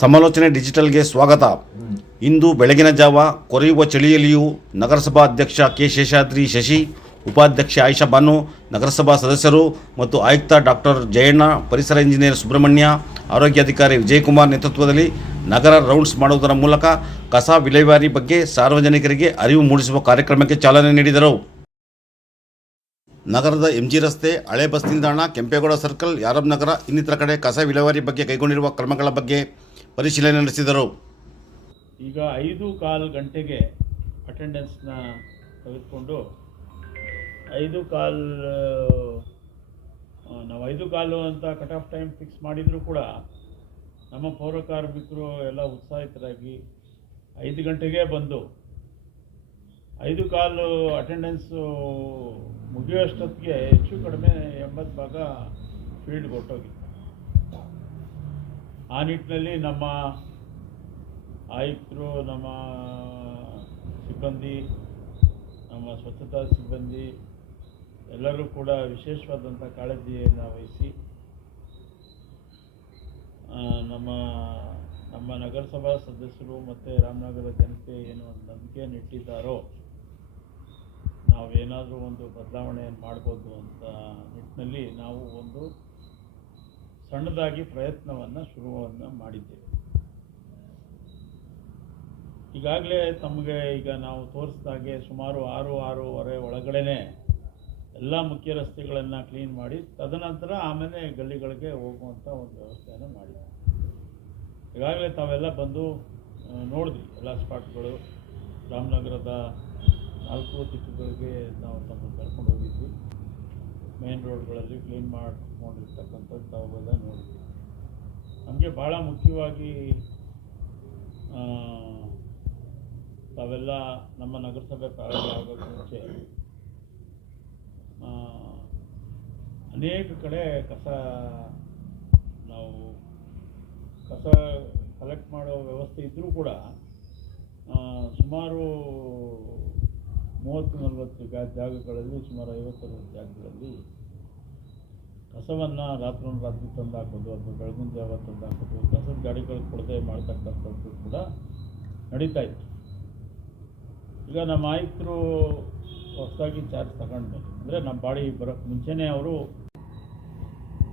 ಸಮಾಲೋಚನೆ ಡಿಜಿಟಲ್ಗೆ ಸ್ವಾಗತ. ಇಂದು ಬೆಳಗಿನ ಜಾವ ಕೊರೆಯುವ ಚಳಿಯಲ್ಲಿಯೂ ನಗರಸಭಾ ಅಧ್ಯಕ್ಷ ಕೆ ಶೇಷಾದ್ರಿ ಶಶಿ, ಉಪಾಧ್ಯಕ್ಷೆ ಆಯಿಷಾ ಬಾನು, ನಗರಸಭಾ ಸದಸ್ಯರು ಮತ್ತು ಆಯುಕ್ತ ಡಾಕ್ಟರ್ ಜಯಣ್ಣ, ಪರಿಸರ ಇಂಜಿನಿಯರ್ ಸುಬ್ರಹ್ಮಣ್ಯ ಆರೋಗ್ಯಾಧಿಕಾರಿ ವಿಜಯಕುಮಾರ್ ನೇತೃತ್ವದಲ್ಲಿ ನಗರ ರೌಂಡ್ಸ್ ಮಾಡುವುದರ ಮೂಲಕ ಕಸ ವಿಲೇವಾರಿ ಬಗ್ಗೆ ಸಾರ್ವಜನಿಕರಿಗೆ ಅರಿವು ಮೂಡಿಸುವ ಕಾರ್ಯಕ್ರಮಕ್ಕೆ ಚಾಲನೆ ನೀಡಿದರು. ನಗರದ ಎಂಜಿ ರಸ್ತೆ, ಹಳೆ ಬಸ್ ನಿಲ್ದಾಣ, ಕೆಂಪೇಗೌಡ ಸರ್ಕಲ್, ಯಾರಬ್ ನಗರ ಇನ್ನಿತರ ಕಡೆ ಕಸ ವಿಲೇವಾರಿ ಬಗ್ಗೆ ಕೈಗೊಂಡಿರುವ ಕ್ರಮಗಳ ಬಗ್ಗೆ ಪರಿಶೀಲನೆ ನಡೆಸಿದರು. ಈಗ ಐದು ಕಾಲು ಗಂಟೆಗೆ ಅಟೆಂಡೆನ್ಸ್ನ ತೆಗೆದುಕೊಂಡು ಐದು ಕಾಲ್ ನಾವು ಐದು ಕಾಲು ಅಂತ ಕಟ್ ಆಫ್ ಟೈಮ್ ಫಿಕ್ಸ್ ಮಾಡಿದರೂ ಕೂಡ ನಮ್ಮ ಪೌರ ಕಾರ್ಮಿಕರು ಎಲ್ಲ ಉತ್ಸಾಹಿತರಾಗಿ ಐದು ಗಂಟೆಗೆ ಬಂದು ಐದು ಕಾಲು ಅಟೆಂಡೆನ್ಸು ಮುಗಿಯುವಷ್ಟೊತ್ತಿಗೆ ಹೆಚ್ಚು ಕಡಿಮೆ ಎಂಬತ್ತು ಭಾಗ ಫೀಲ್ಡ್ ಕೊಟ್ಟೋಗಿತ್ತು ಆ ನಿಟ್ಟಿನಲ್ಲಿ ನಮ್ಮ ಆಯುಕ್ತರು, ನಮ್ಮ ಸಿಬ್ಬಂದಿ, ನಮ್ಮ ಸ್ವಚ್ಛತಾ ಸಿಬ್ಬಂದಿ ಎಲ್ಲರೂ ಕೂಡ ವಿಶೇಷವಾದಂಥ ಕಾಳಜಿಯನ್ನು ವಹಿಸಿ ನಮ್ಮ ನಮ್ಮ ನಗರಸಭಾ ಸದಸ್ಯರು ಮತ್ತು ರಾಮನಗರ ಜನತೆ ಏನು ಒಂದು ನಂಬಿಕೆಯನ್ನು ಇಟ್ಟಿದ್ದಾರೋ ನಾವೇನಾದರೂ ಒಂದು ಬದಲಾವಣೆಯನ್ನು ಮಾಡ್ಬೋದು ಅಂತ ನಿಟ್ಟಿನಲ್ಲಿ ನಾವು ಒಂದು ಸಣ್ಣದಾಗಿ ಪ್ರಯತ್ನವನ್ನು ಶುರುವನ್ನು ಮಾಡಿದ್ದೇವೆ. ಈಗಾಗಲೇ ತಮಗೆ ಈಗ ನಾವು ತೋರಿಸಿದಾಗೆ ಸುಮಾರು ಆರು, ಆರೂವರೆ ಒಳಗಡೆನೆ ಎಲ್ಲ ಮುಖ್ಯ ರಸ್ತೆಗಳನ್ನು ಕ್ಲೀನ್ ಮಾಡಿ, ತದನಂತರ ಆಮೇಲೆ ಗಲ್ಲಿಗಳಿಗೆ ಹೋಗುವಂಥ ಒಂದು ವ್ಯವಸ್ಥೆಯನ್ನು ಮಾಡಿದೆ ಈಗಾಗಲೇ ತಾವೆಲ್ಲ ಬಂದು ನೋಡಿದ್ವಿ ಎಲ್ಲ ಸ್ಪಾಟ್ಗಳು. ರಾಮನಗರದ ನಾಲ್ಕು ದಿಕ್ಕುಗಳಿಗೆ ನಾವು ತಮ್ಮನ್ನು ಕರ್ಕೊಂಡು ಹೋಗಿದ್ವಿ. ಮೇನ್ ರೋಡ್ಗಳಲ್ಲಿ ಕ್ಲೀನ್ ಮಾಡ್ಕೊಂಡಿರ್ತಕ್ಕಂಥದ್ದು ತಾವೆಲ್ಲ ನೋಡಿದ್ವಿ. ನಮಗೆ ಭಾಳ ಮುಖ್ಯವಾಗಿ ತಾವೆಲ್ಲ ನಮ್ಮ ನಗರಸಭೆ ಪ್ರಾರಂಭ ಆಗೋಕ್ಕೆ ಮುಂಚೆ ಅನೇಕ ಕಡೆ ಕಸ ನಾವು ಕಸ ಕಲೆಕ್ಟ್ ಮಾಡೋ ವ್ಯವಸ್ಥೆ ಇದ್ದರೂ ಕೂಡ ಸುಮಾರು ಮೂವತ್ತು ನಲವತ್ತು ಗಾ ಜಾಗಗಳಲ್ಲಿ ಸುಮಾರು ಐವತ್ತರವತ್ತು ಜಾಗಗಳಲ್ಲಿ ಕಸವನ್ನು ರಾತ್ರಿ ರಾತ್ರಿ ತಂದು ಹಾಕೋದು ಅಥವಾ ಬೆಳಗಿನ ಜಾವ ತಂದು ಹಾಕೋದು ಕಸದ ಗಾಡಿಗಳು ಕೊಡದೆ ಮಾಡ್ತಕ್ಕಂಥದ್ದು ಕೂಡ ನಡೀತಾ ಇತ್ತು. ಈಗ ನಮ್ಮ ಆಯಿತರು ಹೊಸದಾಗಿ ಚಾರ್ಜ್ ತಗೊಂಡ್ಮೇಲೆ, ಅಂದರೆ ನಮ್ಮ ಬಾಡಿ ಬರೋಕ್ಕೆ ಮುಂಚೆನೇ ಅವರು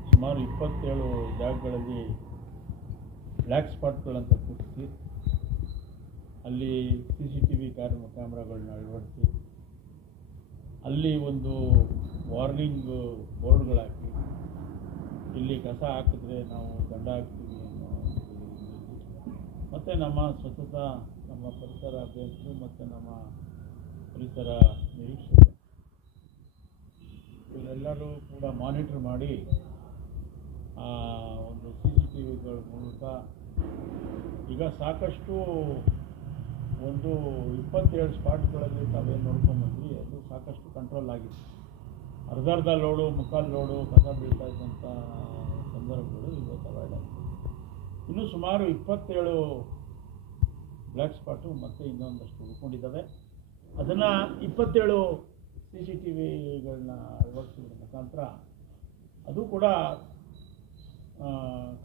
ಸುಮಾರು ಇಪ್ಪತ್ತೇಳು ಜಾಗಗಳಲ್ಲಿ ಬ್ಲ್ಯಾಕ್ ಸ್ಪಾಟ್ಗಳಂತ ಕೂರಿಸಿ, ಅಲ್ಲಿ C C T V cam ಕ್ಯಾಮ್ರಾಗಳನ್ನ ಅಳವಡಿಸಿ ಅಲ್ಲಿ ಒಂದು ವಾರ್ನಿಂಗ್ ಬೋರ್ಡ್ಗಳಾಕಿ ಇಲ್ಲಿ ಕಸ ಹಾಕಿದ್ರೆ ನಾವು ದಂಡ ಹಾಕ್ತೀವಿ ಅನ್ನೋ. ಮತ್ತು ನಮ್ಮ ಸ್ವಚ್ಛತಾ ನಮ್ಮ ಪರಿಸರ ಅಭ್ಯರ್ಥಿಗಳು ಮತ್ತು ನಮ್ಮ ಪರಿಸರ ನಿರೀಕ್ಷಕರು ಇವರೆಲ್ಲರೂ ಕೂಡ ಮಾನಿಟ್ರ್ ಮಾಡಿ ಆ, ಒಂದು ಸಿ ಸಿ ಟಿ ವಿಗಳ ಮೂಲಕ ಈಗ ಸಾಕಷ್ಟು ಒಂದು ಇಪ್ಪತ್ತೇಳು ಸ್ಪಾಟ್ಗಳಲ್ಲಿ ತಾವೇನು ನೋಡ್ಕೊಂಡ್ಬಂದ್ವಿ ಅದು ಸಾಕಷ್ಟು ಕಂಟ್ರೋಲ್ ಆಗಿದೆ ಅರ್ಧ ಅರ್ಧ ಲೋಡು ಮುಕ್ಕಾಲು ಲೋಡು ಕಸ ಬೀಳ್ತಾ ಇದ್ದಂಥ ಸಂದರ್ಭಗಳು ಇವತ್ತು ಅವಾಯ್ಡ್ ಆಗಿದೆ. ಇನ್ನು ಸುಮಾರು ಇಪ್ಪತ್ತೇಳು ಬ್ಲ್ಯಾಕ್ ಸ್ಪಾಟು ಮತ್ತು ಇನ್ನೊಂದಷ್ಟು ಉಳ್ಕೊಂಡಿದ್ದಾವೆ. ಅದನ್ನು ಇಪ್ಪತ್ತೇಳು ಸಿ ಸಿ ಟಿ ವಿಗಳನ್ನ ಅಳವಡಿಸೋದ್ರ ಮುಖಾಂತರ ಅದು ಕೂಡ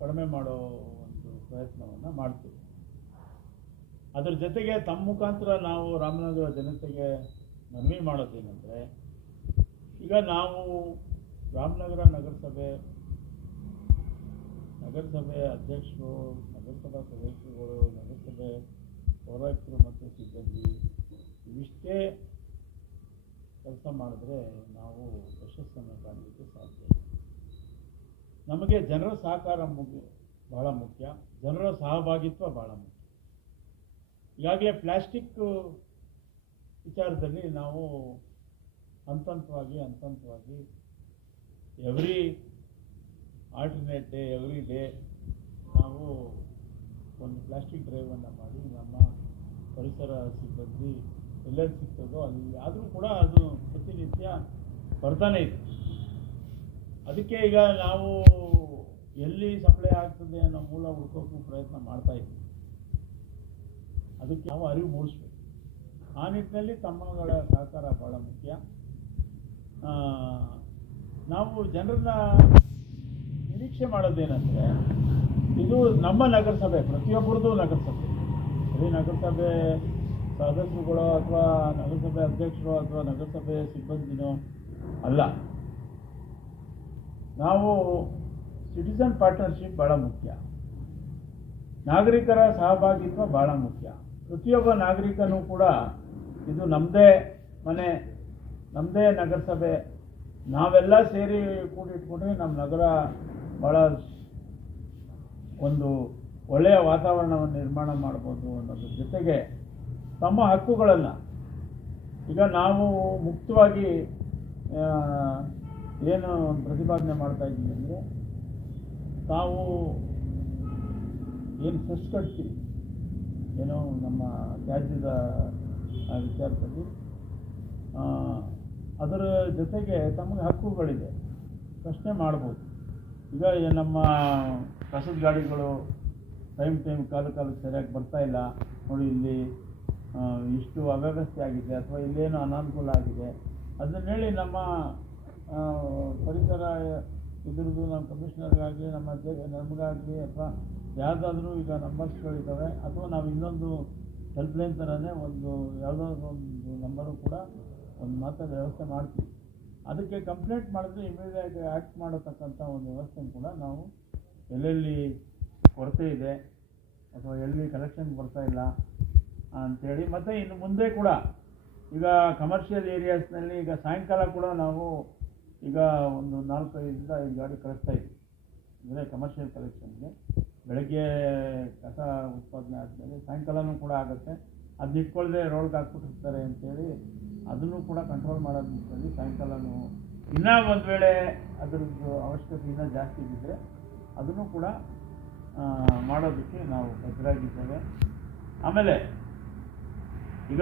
ಕಡಿಮೆ ಮಾಡೋ ಒಂದು ಪ್ರಯತ್ನವನ್ನು ಮಾಡ್ತೀವಿ. ಅದರ ಜೊತೆಗೆ ತಮ್ಮ ಮುಖಾಂತರ ನಾವು ರಾಮನಗರ ಜನತೆಗೆ ಮನವಿ ಮಾಡೋದೇನೆಂದರೆ, ಈಗ ನಾವು ರಾಮನಗರ ನಗರಸಭೆ ನಗರಸಭೆ ಅಧ್ಯಕ್ಷರು, ನಗರಸಭಾ ಸದಸ್ಯರುಗಳು, ನಗರಸಭೆ ಪೌರಾಯುಕ್ತರು ಮತ್ತು ಸಿಬ್ಬಂದಿ ಇವಿಷ್ಟೇ ಕೆಲಸ ಮಾಡಿದ್ರೆ ನಾವು ಯಶಸ್ಸನ್ನು ಕಾಣಲಿಕ್ಕೆ ಸಾಧ್ಯ ನಮಗೆ ಜನರ ಸಹಕಾರ ಮುಖ್ಯ, ಬಹಳ ಮುಖ್ಯ. ಜನರ ಸಹಭಾಗಿತ್ವ ಬಹಳ ಮುಖ್ಯ. ಈಗಾಗಲೇ ಪ್ಲಾಸ್ಟಿಕ್ ವಿಚಾರದಲ್ಲಿ ನಾವು ಹಂತ ಹಂತವಾಗಿ ಹಂತ ಹಂತವಾಗಿ every alternate day every day ನಾವು ಒಂದು ಪ್ಲಾಸ್ಟಿಕ್ ಡ್ರೈವನ್ನು ಮಾಡಿ ನಮ್ಮ ಪರಿಸರ ಸಿಬ್ಬಂದಿ ಎಲ್ಲೆಲ್ಲಿ ಸಿಗ್ತದೋ ಅಲ್ಲಿ, ಆದರೂ ಕೂಡ ಅದು ಪ್ರತಿನಿತ್ಯ ಬರ್ತಾನೆ ಇದೆ. ಅದಕ್ಕೆ ಈಗ ನಾವು ಎಲ್ಲಿ ಸಪ್ಲೈ ಆಗ್ತದೆ ಅನ್ನೋ ಮೂಲ ಹುಡ್ಕೋಕ್ಕೂ ಪ್ರಯತ್ನ ಮಾಡ್ತಾ ಇದ್ದೀವಿ. ಅದಕ್ಕೆ ನಾವು ಅರಿವು ಮೂಡಿಸ್ಬೇಕು? ಆ ನಿಟ್ಟಿನಲ್ಲಿ ತಮ್ಮಗಳ ಸಹಕಾರ ಭಾಳ ಮುಖ್ಯ. ನಾವು ಜನರನ್ನ ನಿರೀಕ್ಷೆ ಮಾಡೋದೇನೆಂದರೆ, ಇದು ನಮ್ಮ ನಗರಸಭೆ, ಪ್ರತಿಯೊಬ್ಬರದ್ದು ನಗರಸಭೆ. ಬರೀ ನಗರಸಭೆ ಸದಸ್ಯರುಗಳು ಅಥವಾ ನಗರಸಭೆ ಅಧ್ಯಕ್ಷರು ಅಥವಾ ನಗರಸಭೆ ಸಿಬ್ಬಂದಿನೋ ಅಲ್ಲ. ನಾವು ಸಿಟಿಸನ್ ಪಾರ್ಟ್ನರ್ಶಿಪ್ ಭಾಳ ಮುಖ್ಯ. ನಾಗರಿಕರ ಸಹಭಾಗಿತ್ವ ಭಾಳ ಮುಖ್ಯ. ಪ್ರತಿಯೊಬ್ಬ ನಾಗರಿಕನೂ ಕೂಡ ಇದು ನಮ್ಮದೇ ಮನೆ ನಮ್ಮದೇ ನಗರಸಭೆ. ನಾವೆಲ್ಲ ಸೇರಿ ಕೂಡಿಟ್ಕೊಂಡ್ರೆ ನಮ್ಮ ನಗರ ಭಾಳ ಒಂದು ಒಳ್ಳೆಯ ವಾತಾವರಣವನ್ನು ನಿರ್ಮಾಣ ಮಾಡ್ಬೋದು ಅನ್ನೋದ್ರ ಜೊತೆಗೆ ತಮ್ಮ ಹಕ್ಕುಗಳನ್ನು. ಈಗ ನಾವು ಮುಕ್ತವಾಗಿ ಏನು ಪ್ರತಿಪಾದನೆ ಮಾಡ್ತಾ ಇದ್ದೀವಿ ಅಂದರೆ, ತಾವು ಏನು ಸೃಷ್ಟಿ ಏನೋ ನಮ್ಮ ತ್ಯಾಜ್ಯದ ವಿಚಾರದಲ್ಲಿ ಅದರ ಜೊತೆಗೆ ತಮಗೆ ಹಕ್ಕುಗಳಿದೆ. ಪ್ರಶ್ನೆ ಮಾಡ್ಬೋದು. ಈಗ ನಮ್ಮ ಕಸದ ಗಾಡಿಗಳು ಟೈಮ್ ಟೈಮ್ ಕಾಲ ಕಾಲಕ್ಕೆ ಸರಿಯಾಗಿ ಬರ್ತಾ ಇಲ್ಲ. ನೋಡಿ ಇಲ್ಲಿ ಇಷ್ಟು ಅವ್ಯವಸ್ಥೆ ಆಗಿದೆ ಅಥವಾ ಇಲ್ಲೇನೋ ಅನಾನುಕೂಲ ಆಗಿದೆ. ಅದನ್ನ ಹೇಳಿ ನಮ್ಮ ಪರಿಸರ ಇದ್ರದ್ದು ನಮ್ಮ ಕಮಿಷನರ್ಗಾಗಲಿ, ನಮ್ಮ ನಮಗಾಗಲಿ ಅಥವಾ ಯಾವುದಾದ್ರೂ ಈಗ ನಂಬರ್ಸ್ಗಳಿದ್ದಾವೆ ಅಥವಾ ನಾವು ಇನ್ನೊಂದು ಹೆಲ್ಪ್ಲೈನ್ ಥರನೇ ಒಂದು ಯಾವುದಾದ್ರು ಒಂದು ನಂಬರು ಕೂಡ ಒಂದು ಮಾತ್ರ ವ್ಯವಸ್ಥೆ ಮಾಡ್ತೀವಿ. ಅದಕ್ಕೆ ಕಂಪ್ಲೇಂಟ್ ಮಾಡಿದ್ರೆ ಇಮಿಡಿಯೇಟ್ ಆ್ಯಕ್ಟ್ ಮಾಡತಕ್ಕಂಥ ಒಂದು ವ್ಯವಸ್ಥೆ ಕೂಡ ನಾವು ಎಲ್ಲೆಲ್ಲಿ ಕೊರತೆ ಇದೆ ಅಥವಾ ಎಲ್ಲಿ ಕಲೆಕ್ಷನ್ ಬರ್ತಾ ಇಲ್ಲ ಅಂಥೇಳಿ ಮತ್ತು ಇನ್ನು ಮುಂದೆ ಕೂಡ ಈಗ ಕಮರ್ಷಿಯಲ್ ಏರಿಯಾಸ್ನಲ್ಲಿ ಈಗ ಸಾಯಂಕಾಲ ಕೂಡ ನಾವು ಈಗ ಒಂದು ನಾಲ್ಕೈದರಿಂದ ಐದು ಗಾಡಿ ಕಳಿಸ್ತಾ ಇದ್ವಿ. ಅಂದರೆ ಕಮರ್ಷಿಯಲ್ ಕಲೆಕ್ಷನ್ಗೆ ಬೆಳಗ್ಗೆ ಕಸ ಉತ್ಪಾದನೆ ಆದಮೇಲೆ ಸಾಯಂಕಾಲನೂ ಕೂಡ ಆಗುತ್ತೆ. ಅದು ಇಟ್ಕೊಳ್ಳದೆ ರೋಡ್ಗೆ ಹಾಕ್ಬಿಟ್ಟಿರ್ತಾರೆ ಅಂತೇಳಿ ಅದನ್ನು ಕೂಡ ಕಂಟ್ರೋಲ್ ಮಾಡೋದು ನಿಟ್ಟಿನಲ್ಲಿ ಸಾಯಂಕಾಲನೂ. ಇನ್ನೂ ಒಂದು ವೇಳೆ ಅದರದ್ದು ಅವಶ್ಯಕತೆ ಇನ್ನೂ ಜಾಸ್ತಿ ಇದ್ದರೆ ಅದನ್ನು ಕೂಡ ಮಾಡೋದಕ್ಕೆ ನಾವು ಬದ್ಧರಾಗಿದ್ದೇವೆ. ಆಮೇಲೆ ಈಗ